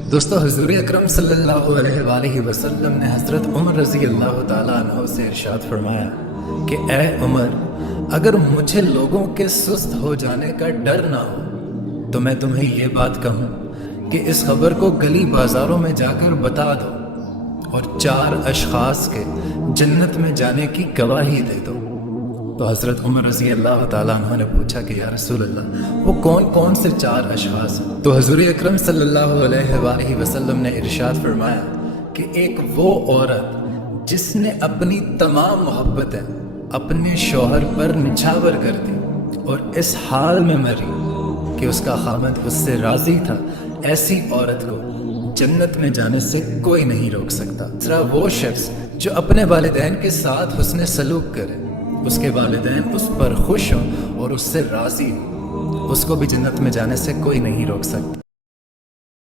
दोस्तों, हुजूर अकरम सल्लल्लाहु अलैहि वसल्लम ने हज़रत उमर रज़ी अल्लाह ताला अन्हो से इरशाद फरमाया कि ए उमर, अगर मुझे लोगों के सुस्त हो जाने का डर ना हो तो मैं तुम्हें ये बात कहूँ कि इस खबर को गली बाज़ारों में जाकर बता दो और 4 अशख़ास के जन्नत में जाने की गवाही दे दो। तो हज़रत उमर रज़ी अल्लाह ताला अन्हु ने पूछा कि या रसूल अल्लाह, वो कौन कौन से 4 अशख़ास हैं? तो हुज़ूर अकरम सल्लल्लाहु अलैहि वसल्लम ने इरशाद फरमाया कि एक वो औरत जिसने अपनी तमाम मोहब्बतें अपने शौहर पर निछावर कर दी और इस हाल में मरी कि उसका खामद उससे राज़ी था, ऐसी औरत को जन्नत में जाने से कोई नहीं रोक सकता। दूसरा वो शख्स जो अपने वालिदैन के साथ हुस्न सलूक करे, उसके वालिदैन उस पर खुश हों और उससे राज़ी हों, उसको भी जन्नत में जाने से कोई नहीं रोक सकता।